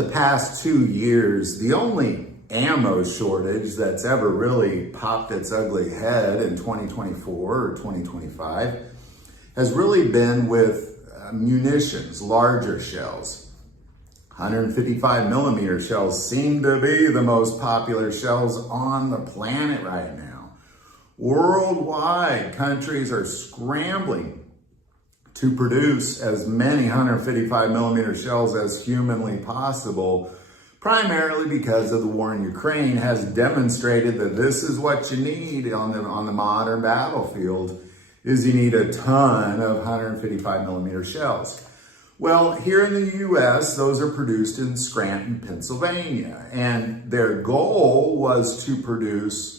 the past 2 years, the only ammo shortage that's ever really popped its ugly head in 2024 or 2025 has really been with munitions, larger shells. 155 millimeter shells seem to be the most popular shells on the planet right now. Worldwide, countries are scrambling to produce as many 155 millimeter shells as humanly possible, primarily because of the war in Ukraine has demonstrated that this is what you need on the modern battlefield, is you need a ton of 155 millimeter shells. Well, here in the US, those are produced in Scranton, Pennsylvania, and their goal was to produce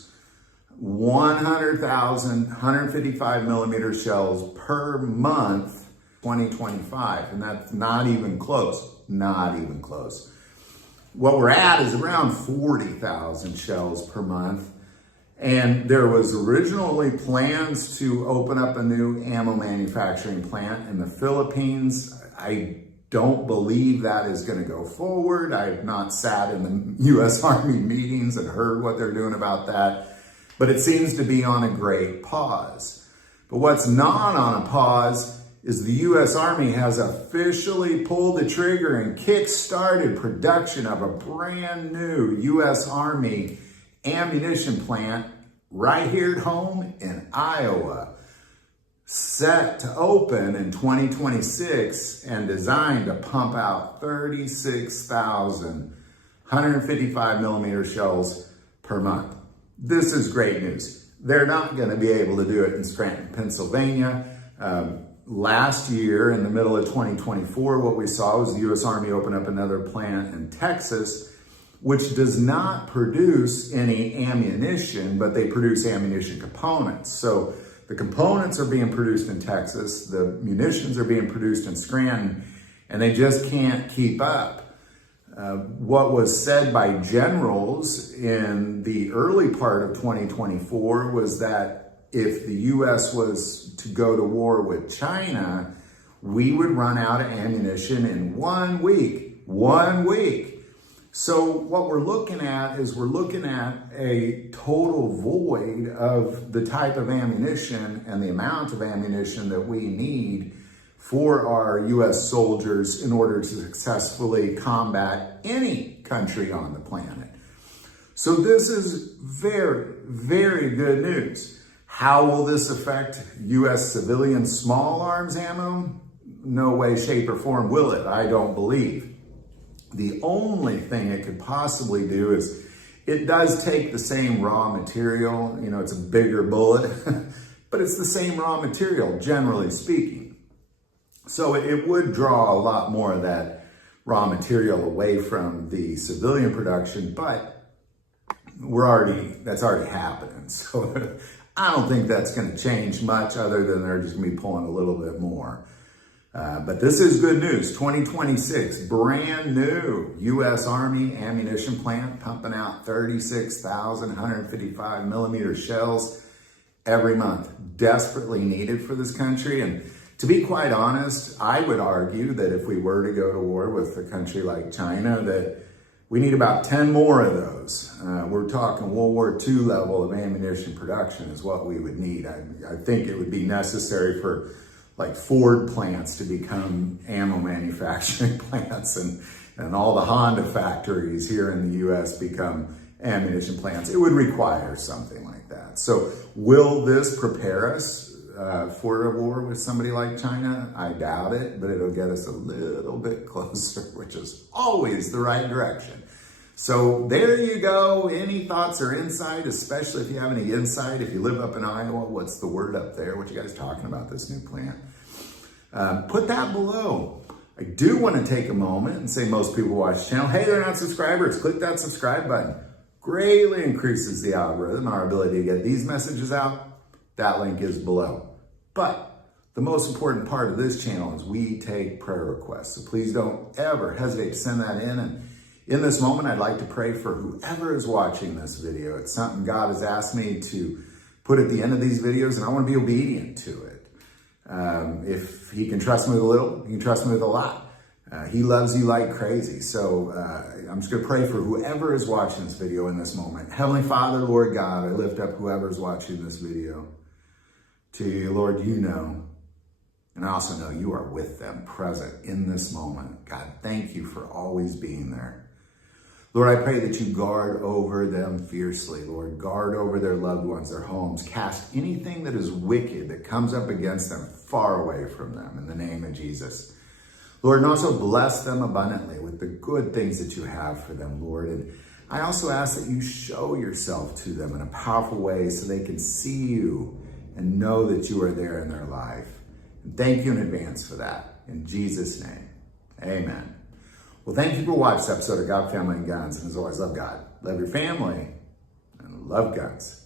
100,000 155 millimeter shells per month, 2025, and that's not even close, not even close. What we're at is around 40,000 shells per month, and there was originally plans to open up a new ammo manufacturing plant in the Philippines. I don't believe that is going to go forward. I've not sat in the U.S. Army meetings and heard what they're doing about that. But it seems to be on a great pause. But what's not on a pause is the U.S. Army has officially pulled the trigger and kick-started production of a brand new U.S. Army ammunition plant right here at home in Iowa, set to open in 2026 and designed to pump out 36,000 155 millimeter shells per month. This is great news. They're not going to be able to do it in Scranton, Pennsylvania. Last year, in the middle of 2024, what we saw was the U.S. Army open up another plant in Texas, which does not produce any ammunition, but they produce ammunition components. So the components are being produced in Texas, the munitions are being produced in Scranton, and they just can't keep up. What was said by generals in the early part of 2024 was that if the U.S. was to go to war with China, we would run out of ammunition in 1 week. 1 week. So what we're looking at is a total void of the type of ammunition and the amount of ammunition that we need for our U.S. soldiers in order to successfully combat any country on the planet. So this is very, very good news. How will this affect U.S. civilian small arms ammo? No way, shape, or form will it, I don't believe. The only thing it could possibly do is it does take the same raw material. You know, it's a bigger bullet, but it's the same raw material, generally speaking. So it would draw a lot more of that raw material away from the civilian production, but that's already happening. So I don't think that's going to change much other than they're just going to be pulling a little bit more. But this is good news. 2026, brand new U.S. Army ammunition plant pumping out 36,000 155 millimeter shells every month. Desperately needed for this country. And to be quite honest, I would argue that if we were to go to war with a country like China, that we need about 10 more of those. We're talking World War II level of ammunition production is what we would need. I think it would be necessary for like Ford plants to become ammo manufacturing plants and all the Honda factories here in the US become ammunition plants. It would require something like that. So will this prepare us for a war with somebody like China? I doubt it, but it'll get us a little bit closer, which is always the right direction. So there you go. Any thoughts or insight, especially if you have any insight, if you live up in Iowa, what's the word up there? What you guys talking about this new plant? Put that below. I do want to take a moment and say most people watch the channel. Hey, they're not subscribers. Click that subscribe button. Greatly increases the algorithm, our ability to get these messages out. That link is below. But the most important part of this channel is we take prayer requests. So please don't ever hesitate to send that in. And in this moment, I'd like to pray for whoever is watching this video. It's something God has asked me to put at the end of these videos, and I want to be obedient to it. If he can trust me with a little, he can trust me with a lot. He loves you like crazy. So I'm just going to pray for whoever is watching this video in this moment. Heavenly Father, Lord God, I lift up whoever's watching this video to you. Lord, you know, and I also know you are with them, present in this moment. God, thank you for always being there. Lord, I pray that you guard over them fiercely, Lord. Guard over their loved ones, their homes. Cast anything that is wicked that comes up against them far away from them in the name of Jesus. Lord, and also bless them abundantly with the good things that you have for them, Lord. And I also ask that you show yourself to them in a powerful way so they can see you and know that you are there in their life. And thank you in advance for that. In Jesus' name, amen. Well, thank you for watching this episode of God, Family, and Guns. And as always, love God, love your family, and love guns.